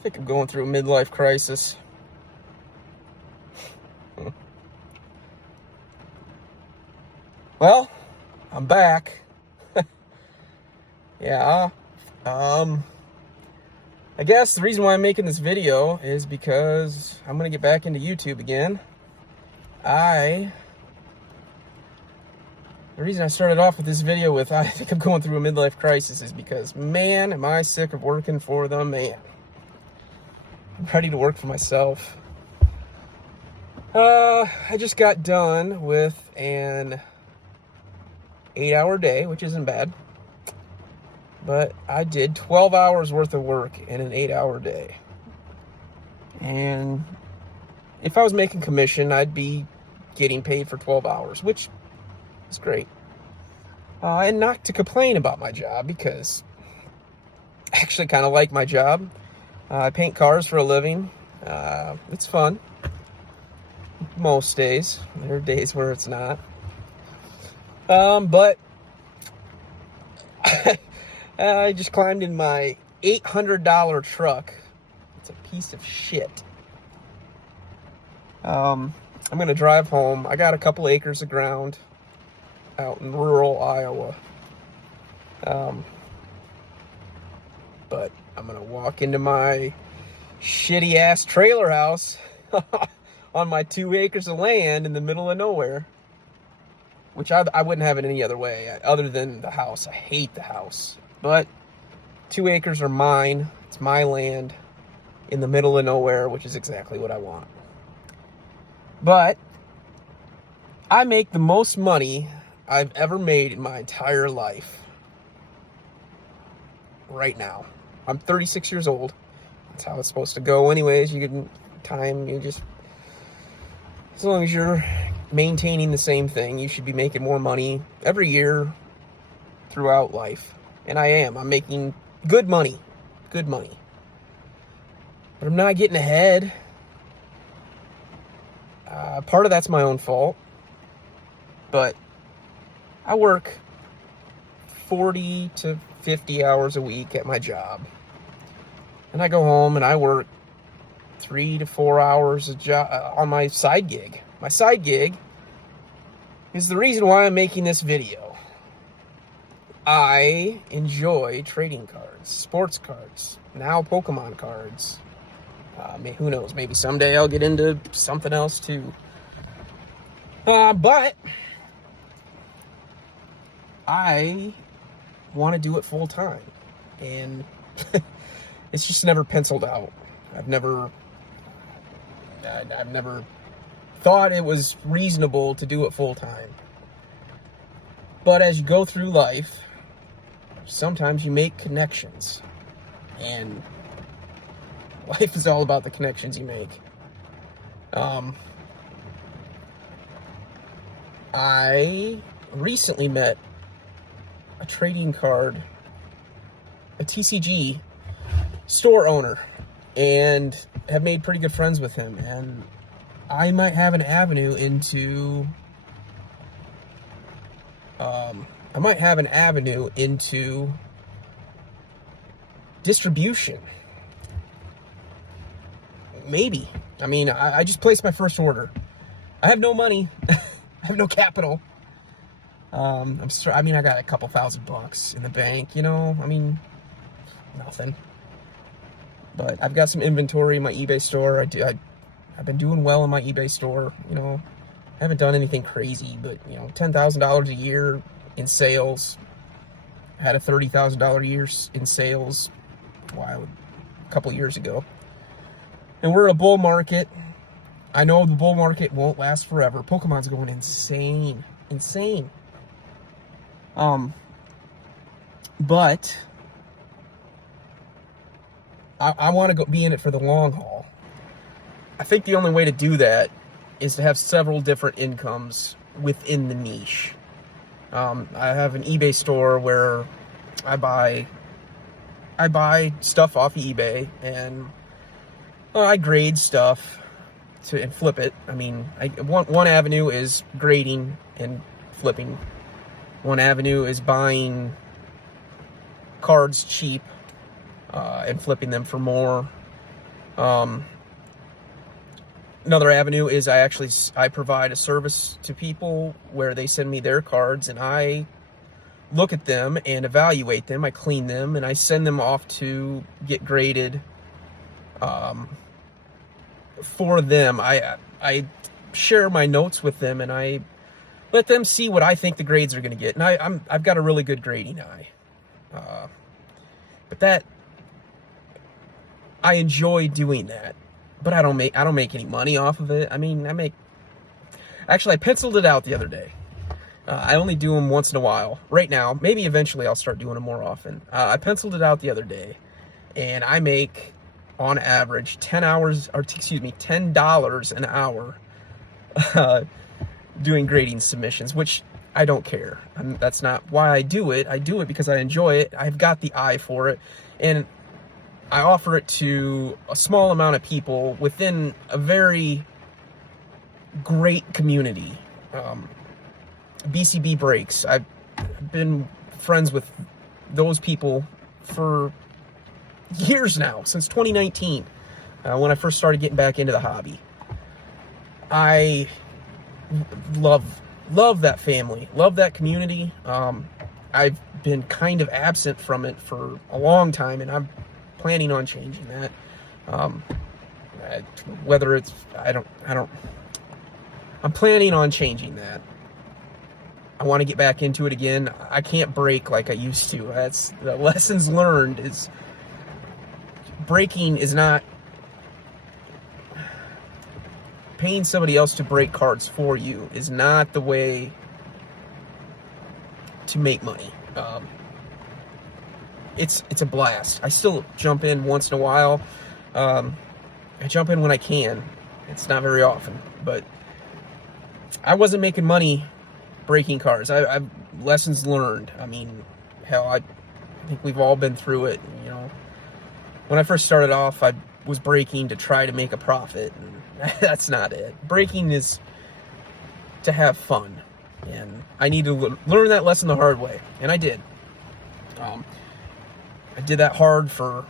I think I'm going through a midlife crisis. Well, I'm back. Yeah. I guess the reason why I'm making this video is because I'm gonna get back into YouTube again. The reason I started off with this video with I think I'm going through a midlife crisis is because, man, am I sick of working for the man. I'm ready to work for myself. I just got done with an 8-hour day, which isn't bad. But I did 12 hours worth of work in an 8-hour day. And if I was making commission, I'd be getting paid for 12 hours, which is great. And not to complain about my job, because I actually kind of like my job. I paint cars for a living. It's fun. Most days. There are days where it's not. But I just climbed in my $800 truck. It's a piece of shit. I'm going to drive home. I got a couple acres of ground out in rural Iowa. But I'm going to walk into my shitty ass trailer house on my 2 acres of land in the middle of nowhere. Which I wouldn't have it any other way, other than the house. I hate the house. But 2 acres are mine. It's my land in the middle of nowhere, which is exactly what I want. But I make the most money I've ever made in my entire life. Right now. I'm 36 years old. That's how it's supposed to go anyways. You get time, as long as you're maintaining the same thing, you should be making more money every year throughout life. And I am. I'm making good money. Good money. But I'm not getting ahead. Part of that's my own fault. But I work 40 to 50 hours a week at my job. And I go home and I work 3 to 4 hours on my side gig. My side gig is the reason why I'm making this video. I enjoy trading cards, sports cards, now Pokemon cards. Who knows, maybe someday I'll get into something else too. But I want to do it full time. And it's just never penciled out. I've never thought it was reasonable to do it full time. But as you go through life, sometimes you make connections. And life is all about the connections you make. I recently met a trading card, a TCG store owner, and have made pretty good friends with him. And I might have an avenue into distribution. Maybe. I mean, I just placed my first order. I have no money. I have no capital. I got a couple $1,000 in the bank, nothing. But I've got some inventory in my eBay store. I've been doing well in my eBay store, I haven't done anything crazy, but, $10,000 a year in sales. I had a $30,000 a year in sales a couple years ago. And we're in a bull market. I know the bull market won't last forever. Pokemon's going insane. Insane. But I want to be in it for the long haul. I think the only way to do that is to have several different incomes within the niche. I have an eBay store where I buy stuff off of eBay, and I grade stuff and flip it. One avenue is grading and flipping. One avenue is buying cards cheap and flipping them for more. Another avenue is I provide a service to people where they send me their cards and I look at them and evaluate them. I clean them and I send them off to get graded for them. I share my notes with them and I let them see what I think the grades are going to get. And I've got a really good grading eye. But I enjoy doing that. But I don't make any money off of it. I mean, I penciled it out the other day. I only do them once in a while. Right now, maybe eventually I'll start doing them more often. I penciled it out the other day, and I make, on average, $10 an hour doing grading submissions, which I don't care. That's not why I do it. I do it because I enjoy it. I've got the eye for it, and I offer it to a small amount of people within a very great community. BCB Breaks. I've been friends with those people for years now, since 2019, when I first started getting back into the hobby. I love that family, love that community. I've been kind of absent from it for a long time, and I'm planning on changing that. Whether it's, I'm planning on changing that. I want to get back into it again. I can't break like I used to. That's the lessons learned. Is breaking is not paying somebody else to break cards for you is not the way to make money. It's a blast. I still jump in once in a while. I jump in when I can. It's not very often, but I wasn't making money breaking cards. I've lessons learned. I mean, hell, I think we've all been through it. You know, when I first started off, I was breaking to try to make a profit, and that's not it. Breaking is to have fun, and I need to learn that lesson the hard way, and I did. I did that hard for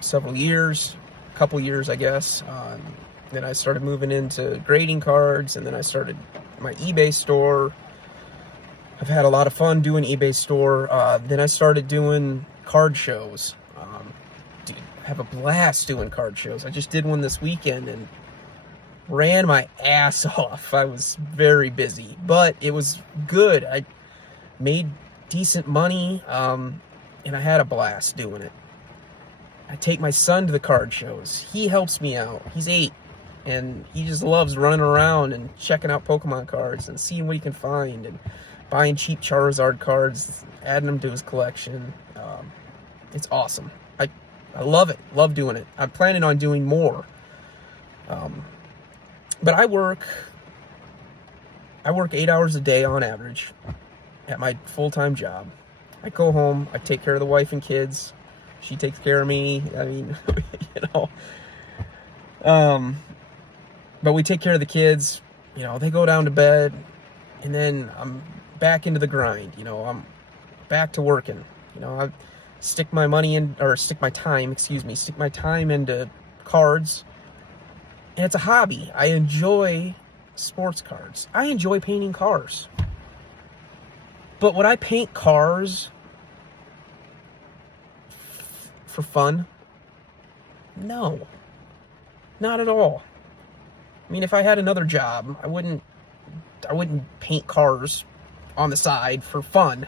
several years, a couple years, I guess. Then I started moving into grading cards, and then I started my eBay store. I've had a lot of fun doing eBay store. Then I started doing card shows. Dude, I have a blast doing card shows. I just did one this weekend and ran my ass off. I was very busy, but it was good. I made decent money, and I had a blast doing it. I take my son to the card shows. He helps me out. He's 8, and he just loves running around and checking out Pokemon cards and seeing what he can find and buying cheap Charizard cards, adding them to his collection. It's awesome. I love it. Love doing it. I'm planning on doing more. But I work 8 hours a day on average at my full-time job. I go home, I take care of the wife and kids. She takes care of me. I mean, you know. But we take care of the kids. You know, they go down to bed, and then I'm back into the grind. You know, I'm back to working. You know, I stick my time into cards, and it's a hobby. I enjoy sports cards. I enjoy painting cars. But would I paint cars for fun? No, not at all. I mean, if I had another job, I wouldn't paint cars on the side for fun.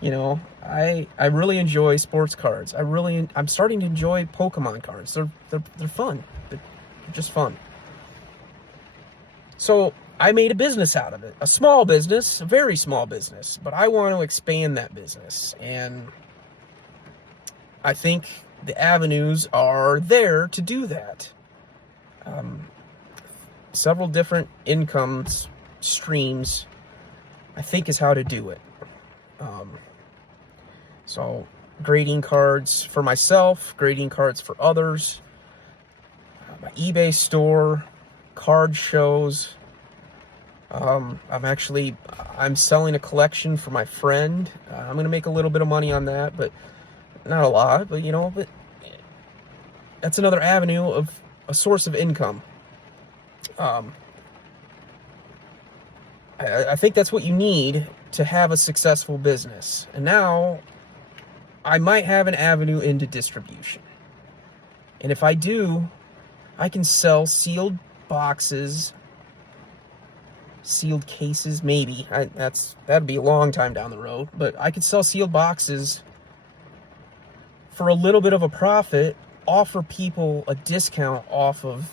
You know, I really enjoy sports cards. I'm starting to enjoy Pokemon cards. They're fun. They're just fun. So I made a business out of it. A small business, a very small business, but I want to expand that business. And I think the avenues are there to do that. Several different income streams, I think, is how to do it. So grading cards for myself, grading cards for others, my eBay store, card shows. I'm selling a collection for my friend. I'm going to make a little bit of money on that, but not a lot, but you know, that's another avenue of a source of income. I think that's what you need to have a successful business. And now I might have an avenue into distribution. And if I do, I can sell sealed boxes, sealed cases, maybe. That'd be a long time down the road, but I could sell sealed boxes for a little bit of a profit, offer people a discount off of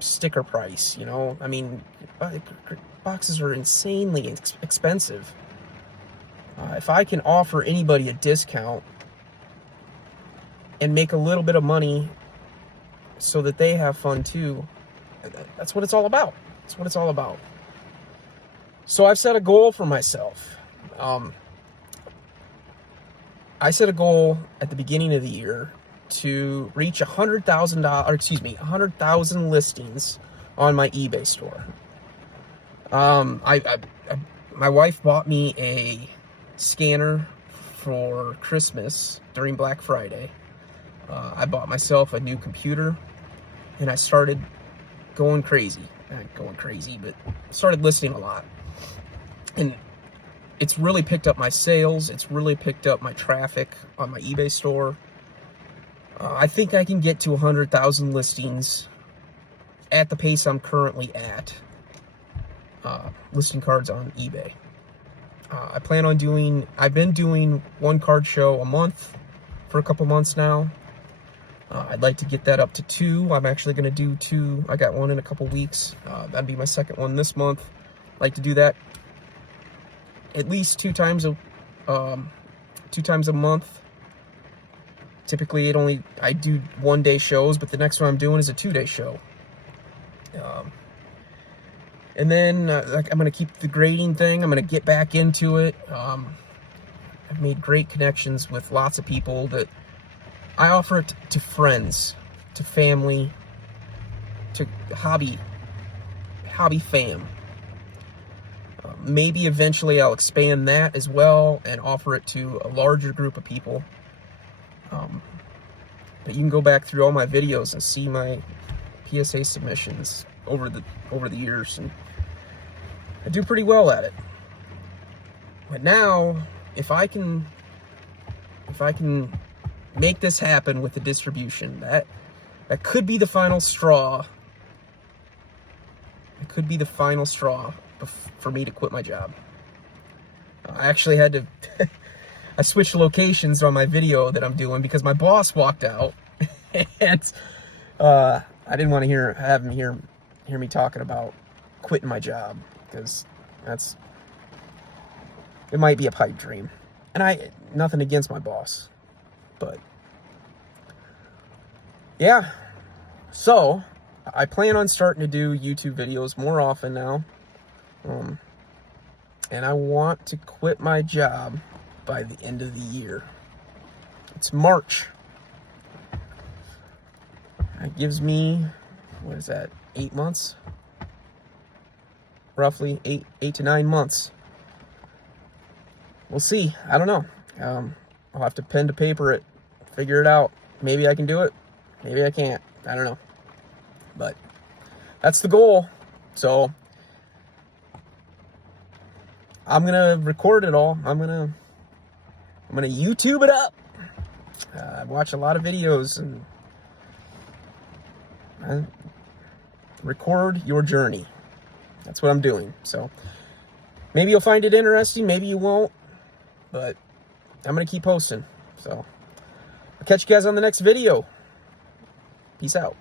sticker price, you know? I mean, boxes are insanely expensive. If I can offer anybody a discount and make a little bit of money so that they have fun too, that's what it's all about. That's what it's all about. So I've set a goal for myself. I set a goal at the beginning of the year to reach 100,000 listings on my eBay store. My wife bought me a scanner for Christmas during Black Friday. I bought myself a new computer, and I started going crazy. Not going crazy, but started listing a lot. And it's really picked up my sales. It's really picked up my traffic on my eBay store. I think I can get to 100,000 listings at the pace I'm currently at, listing cards on eBay. I plan on I've been doing one card show a month for a couple months now. I'd like to get that up to 2. I'm actually going to do 2. I got one in a couple weeks. That'd be my second one this month. I'd like to do that at least 2 times a month. Typically, I do 1-day shows, but the next one I'm doing is a 2-day show. And then I'm going to keep the grading thing. I'm going to get back into it. I've made great connections with lots of people that I offer it to friends, to family, to hobby fam. Maybe eventually I'll expand that as well and offer it to a larger group of people. But you can go back through all my videos and see my PSA submissions over the years, and I do pretty well at it. But now, if I can make this happen with the distribution, that could be the final straw. It could be the final straw for me to quit my job. I actually had to I switched locations on my video that I'm doing because my boss walked out, and I didn't want to have him hear me talking about quitting my job, because it might be a pipe dream. And nothing against my boss, but yeah. So I plan on starting to do YouTube videos more often now, and I want to quit my job by the end of the year. It's March. That gives me, what is that, 8 months? Roughly 8 to 9 months. We'll see. I don't know. I'll have to pen to paper it, figure it out. Maybe I can do it. Maybe I can't. I don't know. But that's the goal. So I'm gonna record it all. I'm gonna YouTube it up. I watch a lot of videos and record your journey. That's what I'm doing. So maybe you'll find it interesting, maybe you won't, but I'm gonna keep posting. So I'll catch you guys on the next video. Peace out.